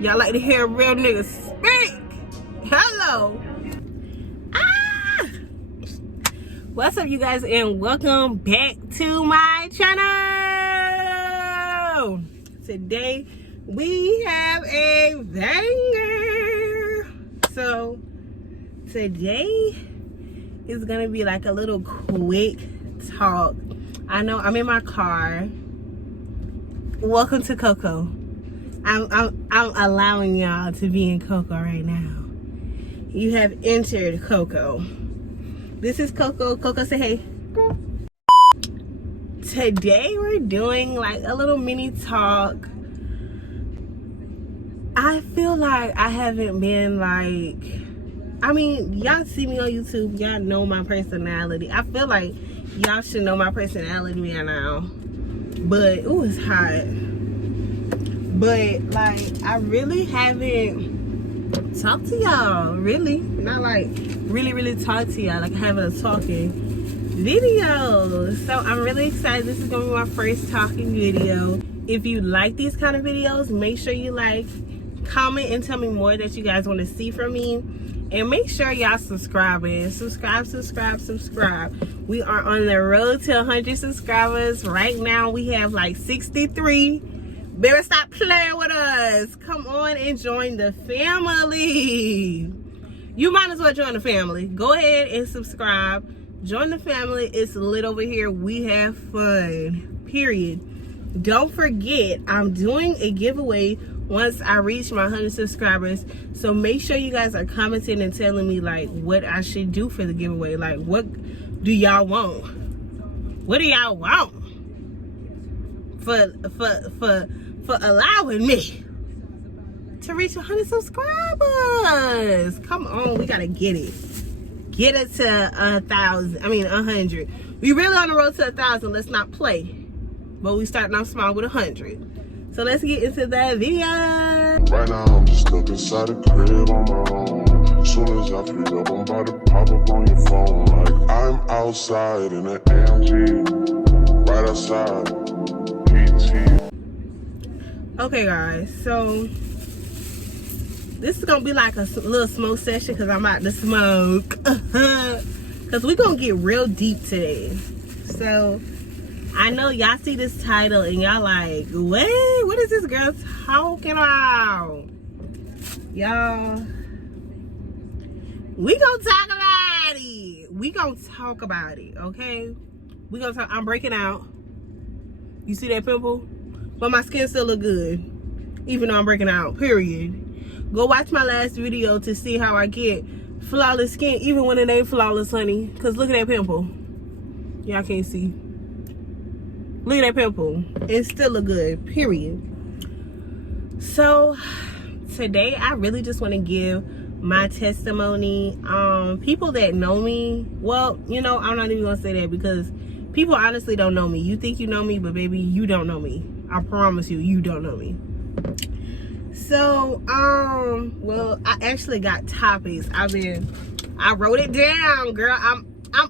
Y'all like to hear a real nigga speak. Hello. What's up, you guys, and welcome back to my channel. Today we have a banger. So today is gonna be like a little quick talk. I know I'm in my car. Welcome to Coco. I'm allowing y'all to be in Coco right now. You have entered Coco. This is Coco. Coco, say hey. Today we're doing like a little mini talk. I feel like I haven't been like, I mean, y'all see me on YouTube, y'all know my personality. I feel like y'all should know my personality by now. But ooh, it's hot. But like, I really haven't talked to y'all, really. Not like really talk to y'all, like having a talking video. So I'm really excited. This is gonna be my first talking video. If you like these kind of videos, make sure you like, comment, and tell me more that you guys want to see from me. And make sure y'all subscribing. Subscribe. We are on the road to 100 subscribers. Right now we have like 63. Better stop playing with us. Come on and join the family. You might as well join the family. Go ahead and subscribe. Join the family. It's lit over here. We have fun. Period. Don't forget, I'm doing a giveaway once I reach my 100 subscribers. So make sure you guys are commenting and telling me like what I should do for the giveaway. Like, what do y'all want? What do y'all want for allowing me to reach 100 subscribers? Come on, we gotta get it. Get it to 100. We really on the road to 1,000. Let's not play. But we starting off small with 100. So let's get into that video. Right now I'm just stuck inside the crib on my own. As soon as I pick up, I'm about to pop up on your phone. Like I'm outside in an AMG, right outside PT. Okay guys, so this is gonna be like a little smoke session because I'm out to smoke. Because we're gonna get real deep today. So I know y'all see this title and y'all like, what is this girl talking about? Y'all, we gonna talk about it. We gonna talk about it, okay? We gonna talk. I'm breaking out. You see that pimple? But my skin still look good, even though I'm breaking out, period. Go watch my last video to see how I get flawless skin, even when it ain't flawless, honey. Because look at that pimple. Y'all can't see. Look at that pimple. It still look good, period. So today I really just want to give my testimony. People that know me, well, you know, I'm not even gonna say that because people honestly don't know me. You think you know me, but baby, you don't know me. I promise you, you don't know me. So well, I actually got topics. I wrote it down, girl. I'm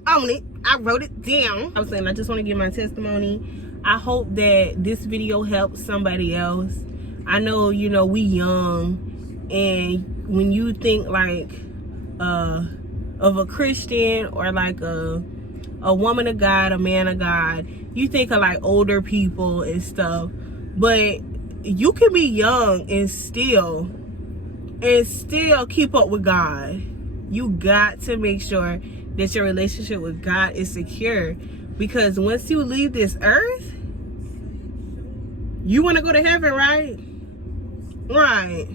on it. I wrote it down. I was saying I just want to give my testimony. I hope that this video helps somebody else. I know, you know, we young, and when you think like of a Christian or like a woman of God, a man of God, you think of like older people and stuff. But you can be young and still keep up with God. You got to make sure that your relationship with God is secure, because once you leave this earth, you want to go to heaven, right? Right.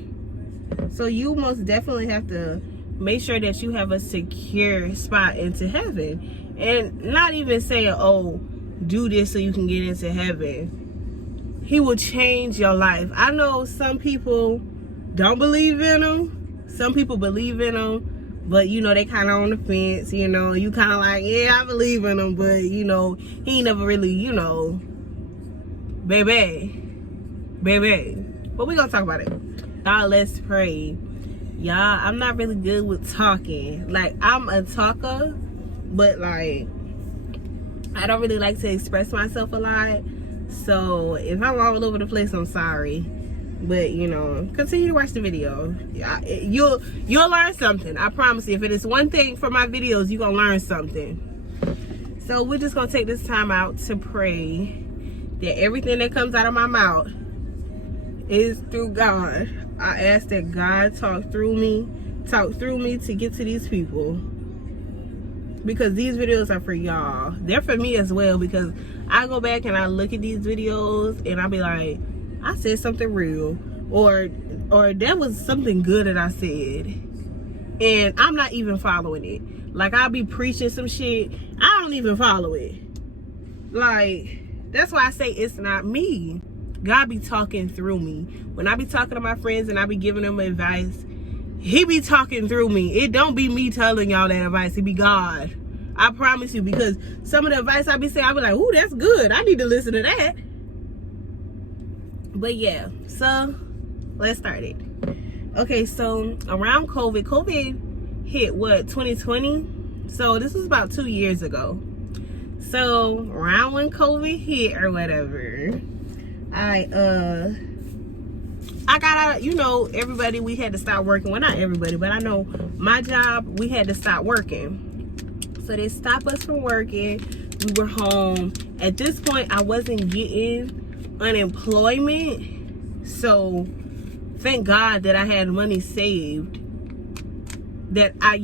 So you most definitely have to make sure that you have a secure spot into heaven, and not even saying, oh, do this so you can get into heaven. He will change your life. I know some people don't believe in him. Some people believe in him, but you know, they kind of on the fence. You know, you kind of like, yeah, I believe in him, but you know, he ain't never really, you know, baby. But we gonna talk about it. Y'all, let's pray. Y'all, I'm not really good with talking. Like, I'm a talker, but like, I don't really like to express myself a lot. So if I'm all over the place, I'm sorry. But you know, continue to watch the video. You'll learn something. I promise you. If it is one thing from my videos, you're gonna learn something. So we're just gonna take this time out to pray that everything that comes out of my mouth is through God. I ask that God talk through me to get to these people, because these videos are for y'all. They're for me as well, because I go back and I look at these videos and I'll be like, I said something real, or that was something good that I said, and I'm not even following it. Like, I'll be preaching some shit, I don't even follow it. Like, that's why I say it's not me. God be talking through me. When I be talking to my friends and I be giving them advice, he be talking through me. It don't be me telling y'all that advice. It be God. I promise you, because some of the advice I be saying, I be like, ooh, that's good. I need to listen to that. But yeah, so let's start it. Okay, so around COVID hit what, 2020? So this was about 2 years ago. So around when COVID hit or whatever, I got out. You know, everybody, we had to stop working. Well, not everybody, but I know my job, we had to stop working. So they stopped us from working. We were home. At this point, I wasn't getting unemployment. So thank God that I had money saved that I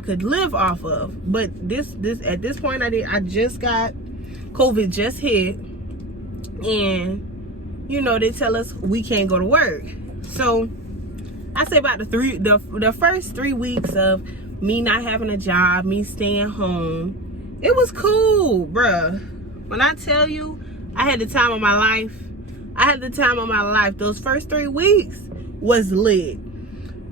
could live off of. But this at this point, I just got COVID just hit, and they tell us we can't go to work. So I say about the first 3 weeks of me not having a job, me staying home, it was cool, bruh. When I tell you I had the time of my life, those first 3 weeks was lit.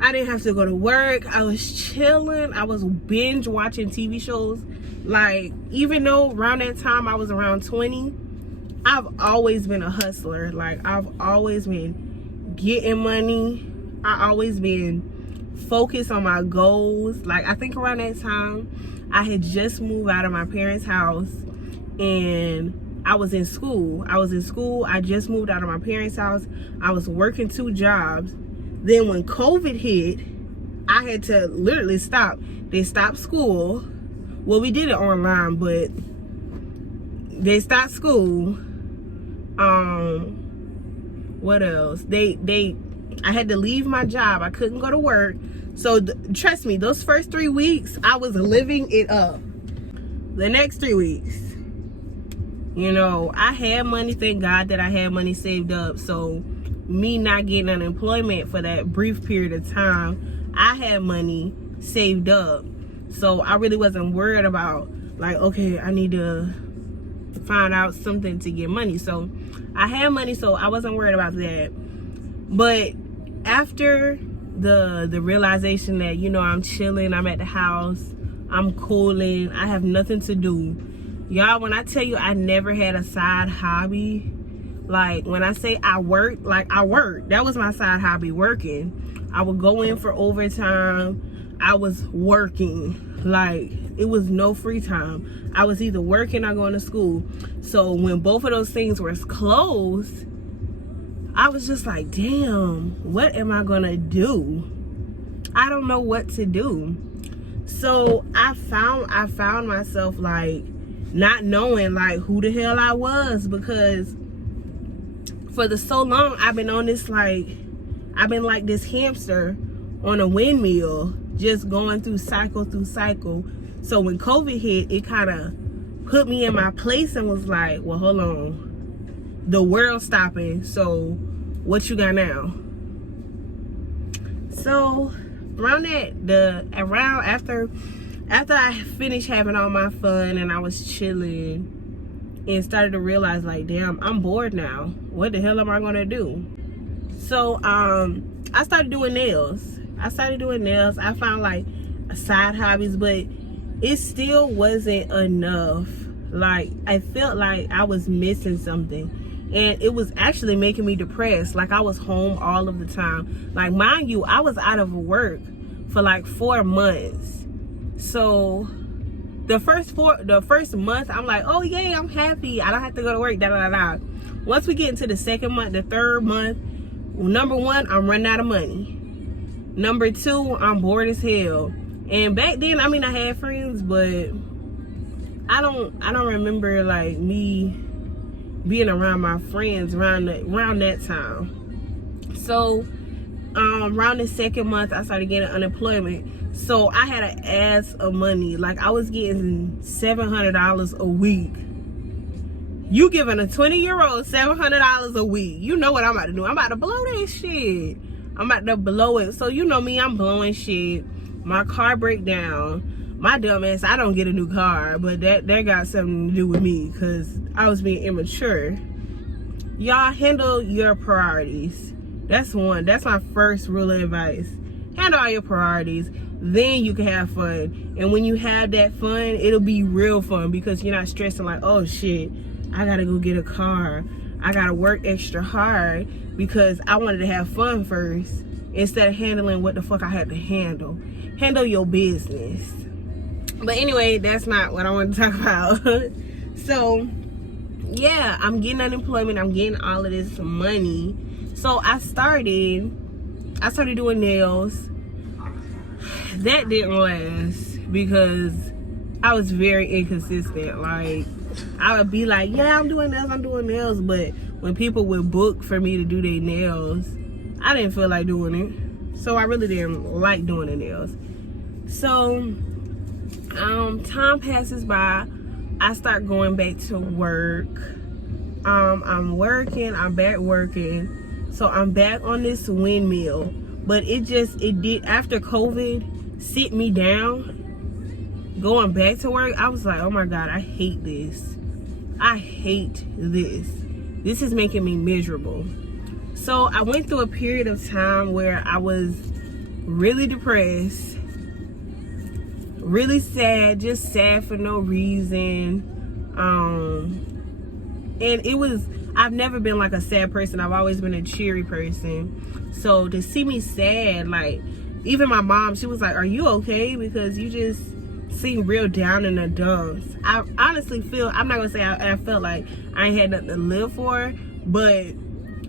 I didn't have to go to work. I was chilling. I was binge watching TV shows. Like, even though around that time I was around 20, I've always been a hustler. Like, I've always been getting money. I always been focused on my goals. Like, I think around that time I had just moved out of my parents' house, and I was in school. I just moved out of my parents' house. I was working 2 jobs. Then when COVID hit, I had to literally stop. They stopped school. Well, we did it online, but they stopped school. What else? I had to leave my job. I couldn't go to work. So trust me, those first 3 weeks, I was living it up. The next 3 weeks, I had money. Thank God that I had money saved up. So me not getting unemployment for that brief period of time, I had money saved up. So I really wasn't worried about, like, okay, I need to find out something to get money. So I had money, so I wasn't worried about that. But after the realization that, I'm chilling, I'm at the house, I'm cooling, I have nothing to do. Y'all, when I tell you I never had a side hobby, like, when I say I worked, like, I worked. That was my side hobby, working. I would go in for overtime. I was working. Like, it was no free time. I was either working or going to school. So when both of those things were closed, I was just like, damn, what am I gonna do? I don't know what to do. So I found myself, like, not knowing, like, who the hell I was, because for so long I've been on this, like, I've been like this hamster on a windmill, just going through cycle. So when COVID hit, it kind of put me in my place and was like, well, hold on, the world's stopping, so what you got now? So after I finished having all my fun and I was chilling and started to realize, like, damn, I'm bored now. What the hell am I gonna do? So I started doing nails. I found, like, side hobbies, but it still wasn't enough. Like, I felt like I was missing something, and it was actually making me depressed. Like, I was home all of the time. Like, mind you, I was out of work for like 4 months. So the first month, I'm like, oh yay, I'm happy, I don't have to go to work, Once we get into the second month, the third month, number one, I'm running out of money. Number two, I'm bored as hell. And back then, I mean, I had friends, but I don't remember like me being around my friends around that time. So around the second month, I started getting unemployment. So I had an ass of money. Like, I was getting $700 a week. You giving a 20-year-old $700 a week. You know what I'm about to do. I'm about to blow that shit. I'm about to blow it. So you know me, I'm blowing shit. My car break down. My dumb ass, I don't get a new car, but that got something to do with me because I was being immature. Y'all handle your priorities. That's one. That's my first rule of advice. Handle all your priorities. Then you can have fun. And when you have that fun, it'll be real fun because you're not stressing like, oh shit, I gotta go get a car. I gotta work extra hard because I wanted to have fun first instead of handling what the fuck I had to handle. Handle your business. But anyway, that's not what I want to talk about. So, yeah, I'm getting unemployment. I'm getting all of this money. So I started doing nails. That didn't last because I was very inconsistent. Like, I would be like, yeah, I'm doing nails, but when people would book for me to do their nails, I didn't feel like doing it. So I really didn't like doing the nails. So time passes by. I start going back to work. I'm back working. So I'm back on this windmill. But it did, after COVID, sit me down. Going back to work, I was like, oh my God, I hate this. I hate this. This is making me miserable. So I went through a period of time where I was really depressed, really sad, just sad for no reason. And I've never been like a sad person. I've always been a cheery person. So to see me sad, like, even my mom, she was like, are you okay? Because you just seem real down in the dumps. I honestly feel, I'm not gonna say I felt like I ain't had nothing to live for, but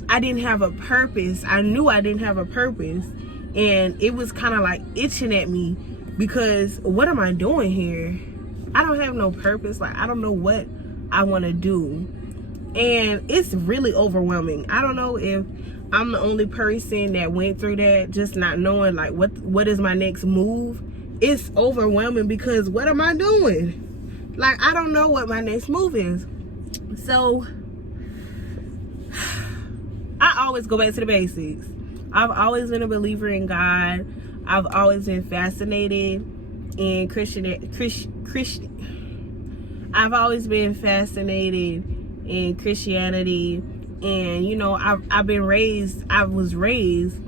I didn't have a purpose. I knew I didn't have a purpose, and it was kind of like itching at me because what am I doing here? I don't have no purpose. Like, I don't know what I want to do, and it's really overwhelming. I don't know if I'm the only person that went through that, just not knowing like what is my next move. It's overwhelming because what am I doing? Like, I don't know what my next move is. So I always go back to the basics. I've always been a believer in God. I've always been fascinated in I've always been fascinated in Christianity. And you know, I was raised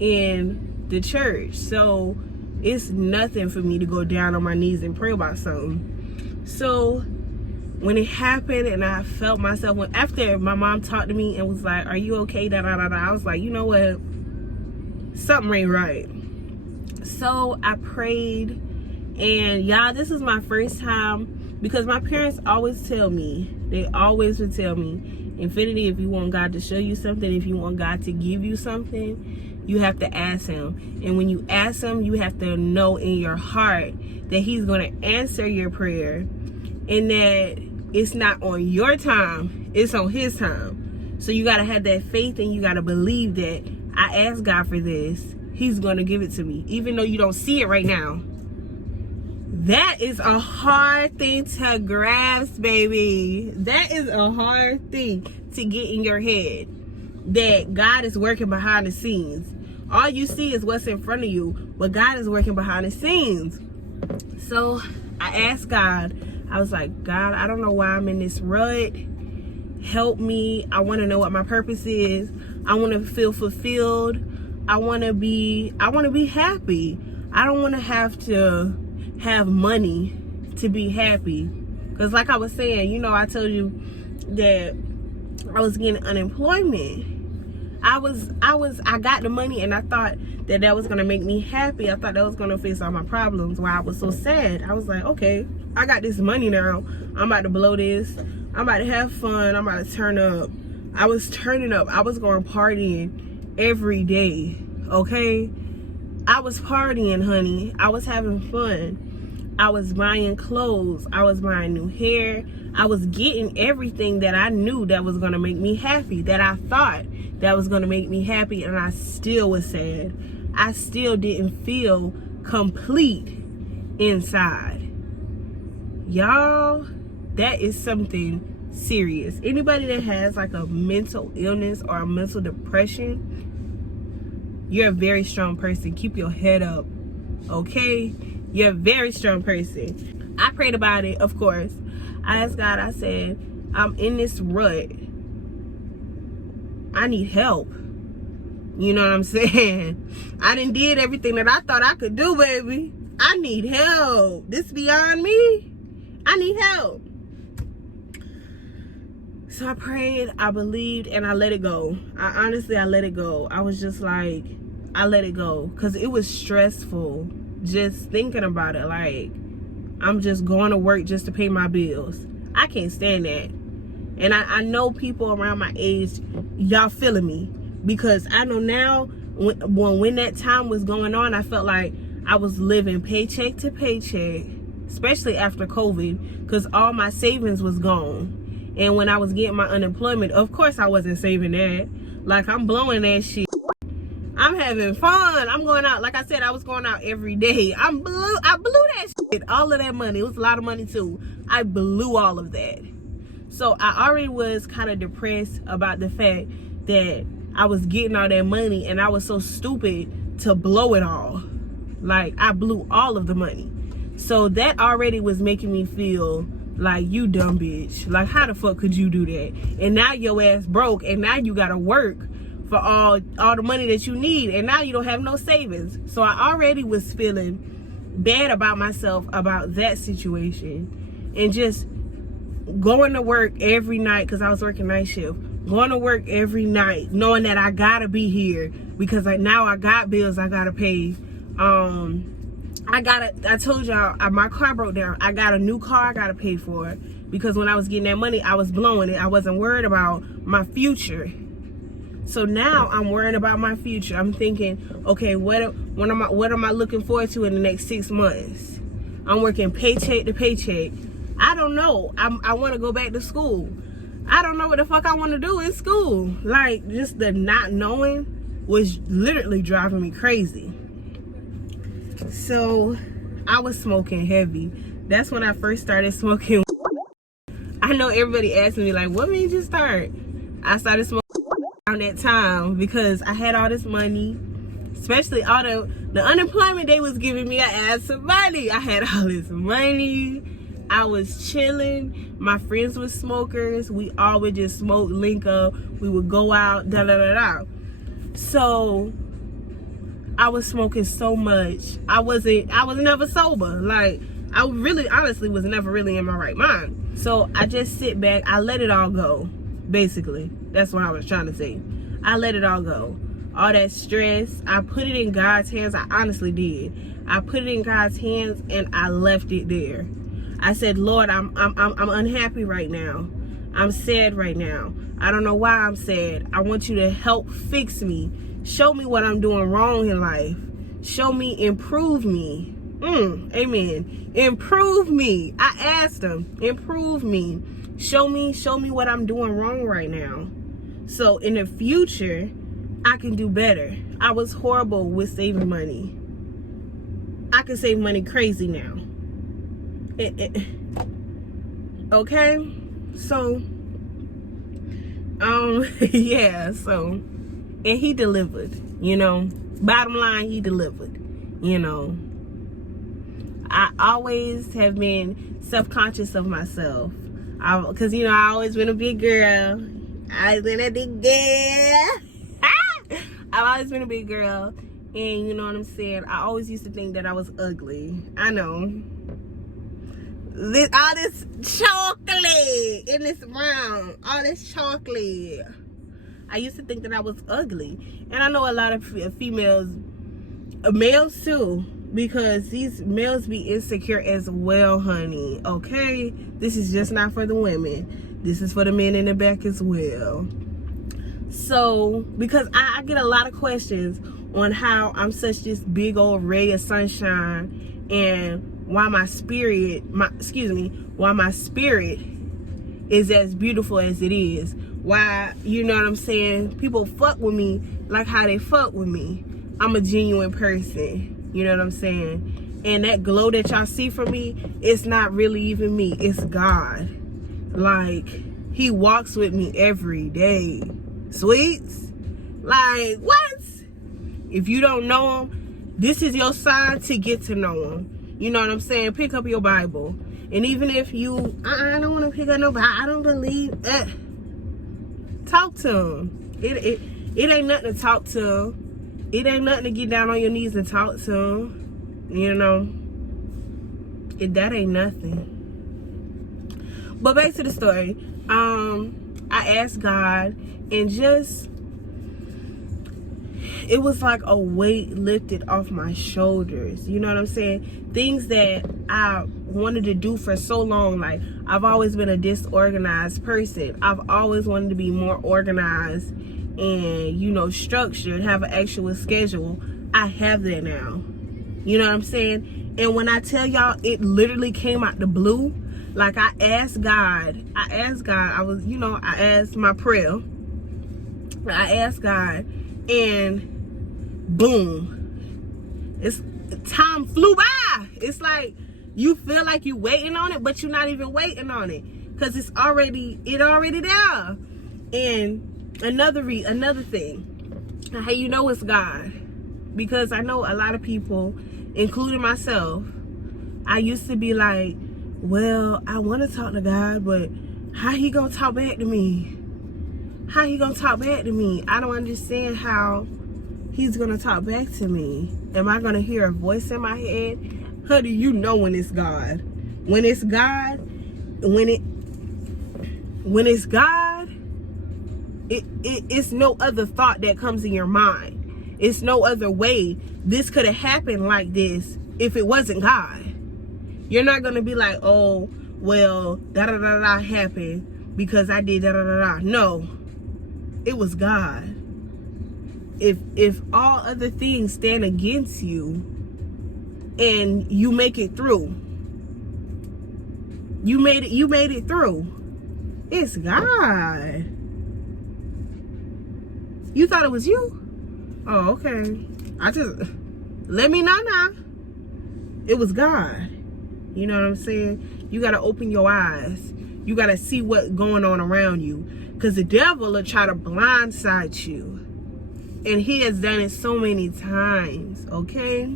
in the church. So it's nothing for me to go down on my knees and pray about something. So when it happened and I felt myself, after my mom talked to me and was like, are you okay? I was like, you know what? Something ain't right. So I prayed, and y'all, this is my first time, because my parents always tell me, Infinity, if you want God to show you something, if you want God to give you something, you have to ask him. And when you ask him, you have to know in your heart that he's going to answer your prayer, and that it's not on your time, it's on his time. So you got to have that faith, and you got to believe that I asked God for this, he's going to give it to me, even though you don't see it right now. That is a hard thing to grasp, baby. That is a hard thing to get in your head, that God is working behind the scenes. All you see is what's in front of you, but God is working behind the scenes. So I asked God, I was like, God, I don't know why I'm in this rut. Help me. I want to know what my purpose is. I want to feel fulfilled. I want to be happy. I don't want to have money to be happy. Because like I was saying, you know, I told you that I was getting unemployment. I got the money, and I thought that was going to make me happy. I thought that was going to fix all my problems while I was so sad. I was like, okay, I got this money now. I'm about to blow this. I'm about to have fun. I'm about to turn up. I was turning up. I was going partying. every day, okay? I was partying, honey. I was having fun. I was buying clothes. I was buying new hair. I was getting everything that I knew that was going to make me happy, that I thought that was going to make me happy, and I still was sad. I still didn't feel complete inside. Y'all, that is something serious. Anybody that has like a mental illness or a mental depression, you're a very strong person. Keep your head up, okay? You're a very strong person. I prayed about it, of course. I asked God, I said, I'm in this rut. I need help. You know what I'm saying? I done did everything that I thought I could do, baby. I need help. This beyond me. I need help. So I prayed, I believed, and I let it go. I let it go. I was just like, I let it go. Because it was stressful just thinking about it. Like, I'm just going to work just to pay my bills. I can't stand that. And I know people around my age, y'all feeling me. Because I know now, when that time was going on, I felt like I was living paycheck to paycheck. Especially after COVID. Because all my savings was gone. And when I was getting my unemployment, of course I wasn't saving that. Like, I'm blowing that shit. I'm having fun. I'm going out. Like I said, I was going out every day. I blew that shit. All of that money. It was a lot of money too. I blew all of that. So I already was kind of depressed about the fact that I was getting all that money and I was so stupid to blow it all. Like, I blew all of the money. So that already was making me feel like, you dumb bitch. Like, how the fuck could you do that? And now your ass broke, and now you gotta work for all the money that you need, and now you don't have no savings. So I already was feeling bad about myself about that situation, and just going to work every night, because I was working night shift, going to work every night knowing that I gotta be here because now I got bills I gotta pay. I told y'all, my car broke down. I got a new car I gotta pay for it, because when I was getting that money, I was blowing it. I wasn't worried about my future. So now I'm worried about my future. I'm thinking, okay, what am I looking forward to in the next 6 months? I'm working paycheck to paycheck. I don't know. I want to go back to school. I don't know what the fuck I want to do in school. Like, just the not knowing was literally driving me crazy. So I was smoking heavy. That's when I first started smoking. I know everybody asked me, like, what made you start? I started smoking around that time because I had all this money, especially all the unemployment they was giving me. I had some money. I had all this money. I was chilling. My friends were smokers. We all would just smoke, link up. We would go out, da da da da. So I was smoking so much. I was never sober. Like, I really, honestly, was never really in my right mind. So I just sit back. I let it all go. Basically, that's what I was trying to say. I let it all go. All that stress, I put it in God's hands. I honestly did. I put it in God's hands and I left it there. I said, Lord, I'm unhappy right now. I'm sad right now. I don't know why I'm sad. I want you to help fix me. Show me what I'm doing wrong in life. Show me, improve me. Amen. Improve me. I asked him, improve me. Show me what I'm doing wrong right now. So in the future, I can do better. I was horrible with saving money. I can save money crazy now. Okay? So, yeah, so, and he delivered, you know. Bottom line, he delivered, you know. I always have been self-conscious of myself. Because, you know, I always been a big girl. I've always been a big girl. And you know what I'm saying? I always used to think that I was ugly. I know. All this chocolate in this round. All this chocolate. I used to think that I was ugly. And I know a lot of females, males too, because these males be insecure as well, honey. Okay? This is just not for the women. This is for the men in the back as well. So, because I get a lot of questions on how I'm such this big old ray of sunshine, and why my spirit is as beautiful as it is. Why, you know what I'm saying, people fuck with me like how they fuck with me. I'm a genuine person, you know what I'm saying? And that glow that y'all see from me, it's not really even me, it's God. Like, he walks with me every day. Sweets, like, what? If you don't know him, this is your sign to get to know him. You know what I'm saying? Pick up your Bible. And even if you, I don't want to pick up no Bible, I don't believe, talk to him. It ain't nothing to talk to him. It ain't nothing to get down on your knees and talk to him. You know, that ain't nothing. But back to the story. I asked God, and just, it was like a weight lifted off my shoulders. You know what I'm saying? Things that I wanted to do for so long. Like, I've always been a disorganized person. I've always wanted to be more organized and, you know, structured, have an actual schedule. I have that now. You know what I'm saying? And when I tell y'all, it literally came out the blue. Like, I asked God, I asked my prayer. I asked God, and boom, time flew by. It's like you feel like you're waiting on it, but you're not even waiting on it, because it's already there. And another thing, how you know it's God, because I know a lot of people, including myself, I used to be like, well, I want to talk to God, but how he gonna talk back to me? How he gonna talk back to me? I don't understand how he's gonna talk back to me. Am I gonna hear a voice in my head? How do you know when it's God? When it's God, it's no other thought that comes in your mind. It's no other way this could have happened like this if it wasn't God. You're not gonna be like, oh, well, da-da-da-da happened because I did da-da-da-da. No, it was God. If all other things stand against you and you make it through, you made it through, it's God. You thought it was you? Oh, okay. Let me know now. It was God. You know what I'm saying? You got to open your eyes. You got to see what's going on around you. Because the devil will try to blindside you. And he has done it so many times, okay?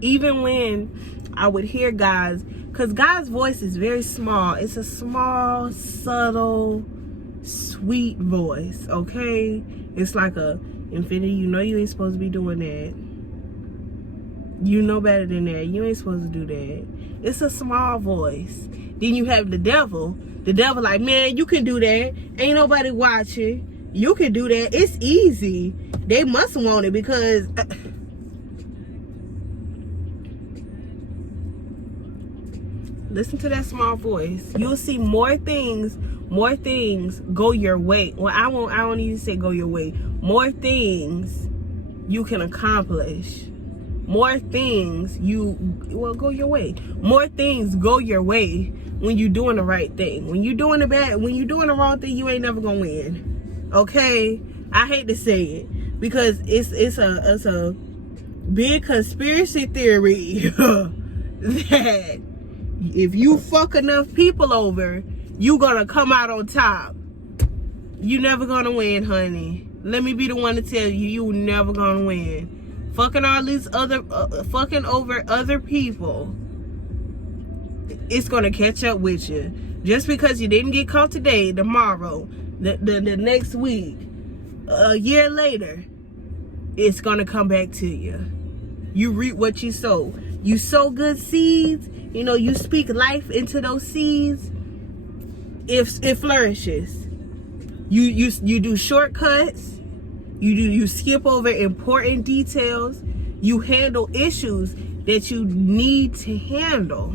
Even when I would hear God's, because God's voice is very small. It's a small, subtle, sweet voice, okay? It's like a, Infinity, you know you ain't supposed to be doing that. You know better than that. You ain't supposed to do that. It's a small voice. Then you have the devil. The devil like, man, you can do that. Ain't nobody watching. You can do that. It's easy. They must want it because... Listen to that small voice. You'll see more things go your way. Well, I don't even say go your way. More things you can accomplish. More things go your way. More things go your way when you're doing the right thing. When you're doing the wrong thing, you ain't never gonna win. Okay? I hate to say it because it's a big conspiracy theory that if you fuck enough people over, you gonna come out on top. You never gonna win, honey. Let me be the one to tell you, you never gonna win. Fucking all these other, fucking over other people, it's gonna catch up with you. Just because you didn't get caught today, tomorrow, the next week, a year later, it's gonna come back to you. You reap what you sow. You sow good seeds, you know, you speak life into those seeds, it flourishes. You do shortcuts, you skip over important details, you handle issues that you need to handle.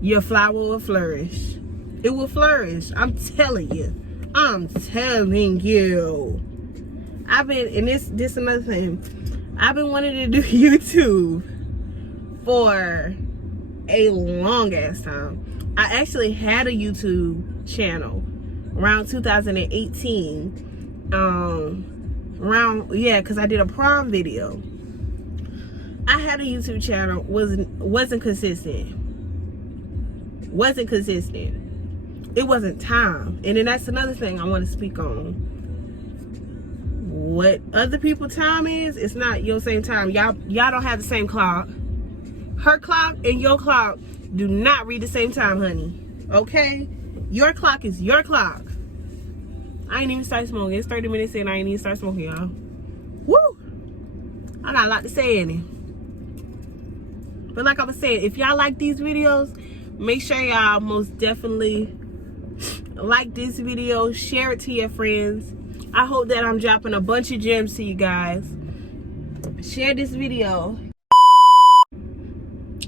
Your flower will flourish. It will flourish. I'm telling you. I'm telling you. And this another thing. I've been wanting to do YouTube for a long ass time. I actually had a YouTube channel around 2018. Because I did a prom video. I had a YouTube channel, wasn't consistent. It wasn't time. And then that's another thing I want to speak on. What other people's time is, it's not your same time. Y'all don't have the same clock. Her clock and your clock do not read the same time, honey. Okay? Your clock is your clock. I ain't even started smoking. It's 30 minutes in, I ain't even started smoking, y'all. Woo! I got a lot to say in it. But like I was saying, if y'all like these videos, make sure y'all most definitely like this video, share it to your friends. I hope that I'm dropping a bunch of gems to you guys. Share this video.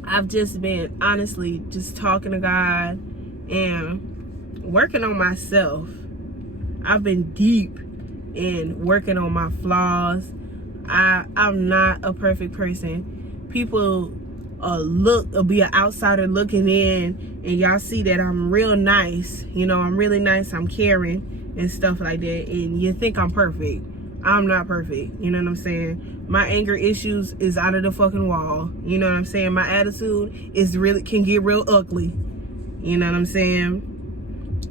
I've just been honestly just talking to God and working on myself. I've been deep in working on my flaws. I'm not a perfect person. People be an outsider looking in, and y'all see that I'm real nice. You know, I'm really nice. I'm caring and stuff like that. And you think I'm perfect. I'm not perfect. You know what I'm saying? My anger issues is out of the fucking wall. You know what I'm saying? My attitude can get real ugly. You know what I'm saying?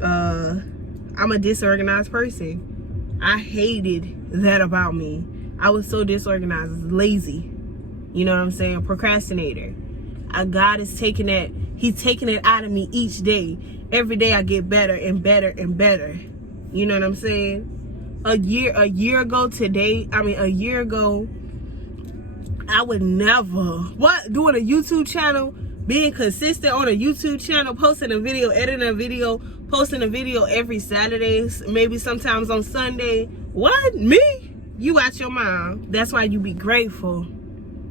I'm a disorganized person. I hated that about me. I was so disorganized, lazy. You know what I'm saying? Procrastinator. God is taking that. He's taking it out of me each day. Every day I get better and better and better. You know what I'm saying? A year ago, I would never. Doing a YouTube channel, being consistent on a YouTube channel, posting a video, editing a video, posting a video every Saturday, maybe sometimes on Sunday. What? Me? You out your mind. That's why you be grateful.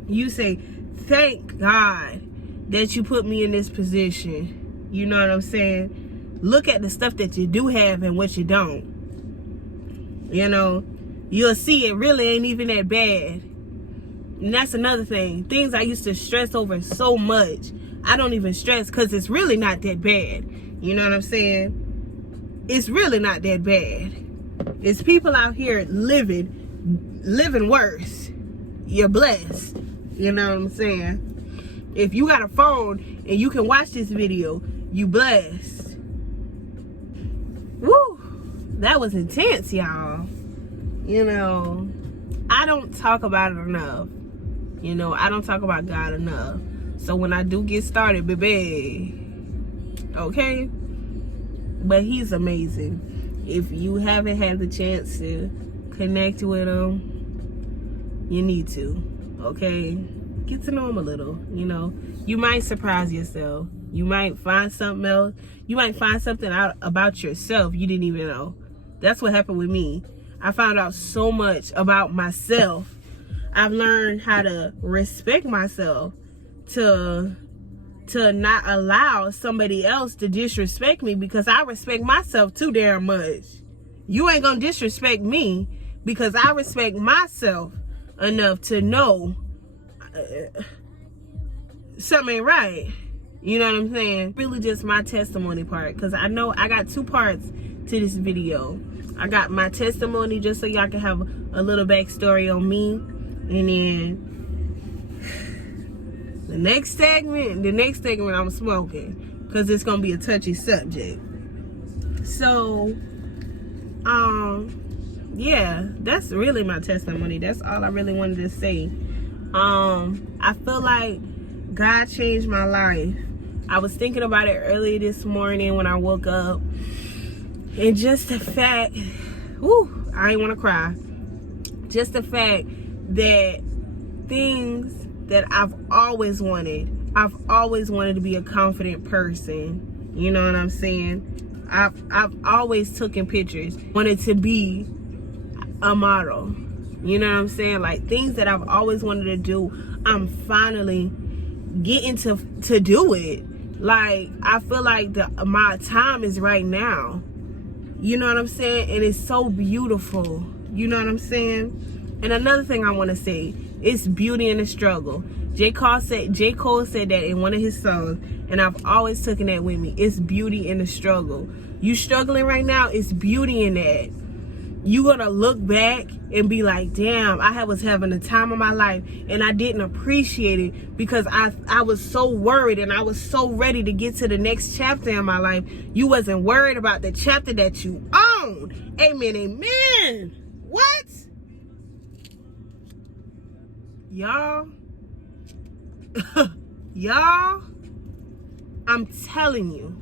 You say, thank God that you put me in this position. You know what I'm saying? Look at the stuff that you do have and what you don't. You know, you'll see it really ain't even that bad. And that's another thing. Things I used to stress over so much, I don't even stress because it's really not that bad. You know what I'm saying? It's really not that bad. It's people out here living worse. You're blessed. You know what I'm saying? If you got a phone and you can watch this video, you blessed. Woo! That was intense, y'all. You know, I don't talk about it enough. You know, I don't talk about God enough. So when I do get started, baby, okay? But he's amazing. If you haven't had the chance to connect with him, you need to, okay? Get to know him a little, you know. You might surprise yourself. You might find something else. You might find something out about yourself you didn't even know. That's what happened with me. I found out so much about myself. I've learned how to respect myself, to not allow somebody else to disrespect me, because I respect myself too damn much. You ain't gonna disrespect me because I respect myself enough to know something ain't right. You know what I'm saying? Really just my testimony part, because I know I got two parts to this video. I got my testimony just so y'all can have a little backstory on me, and then the next segment I'm smoking, because it's gonna be a touchy subject. So yeah, that's really my testimony. That's all I really wanted to say. I feel like God changed my life. I was thinking about it earlier this morning when I woke up, and just the fact, I ain't want to cry. Just the fact that things that I've always wanted to be a confident person. You know what I'm saying? I've always taken pictures, wanted to be a model. You know what I'm saying? Like, things that I've always wanted to do, I'm finally getting to do it. Like, I feel like my time is right now. You know what I'm saying? And it's so beautiful. You know what I'm saying? And another thing I want to say, it's beauty in the struggle. J. Cole said that in one of his songs, and I've always taken that with me. It's beauty in the struggle. You struggling right now, it's beauty in that. You gonna look back and be like, damn, I was having the time of my life and I didn't appreciate it because I was so worried and I was so ready to get to the next chapter in my life. You wasn't worried about the chapter that you own. Amen, amen. What? Y'all, y'all, I'm telling you,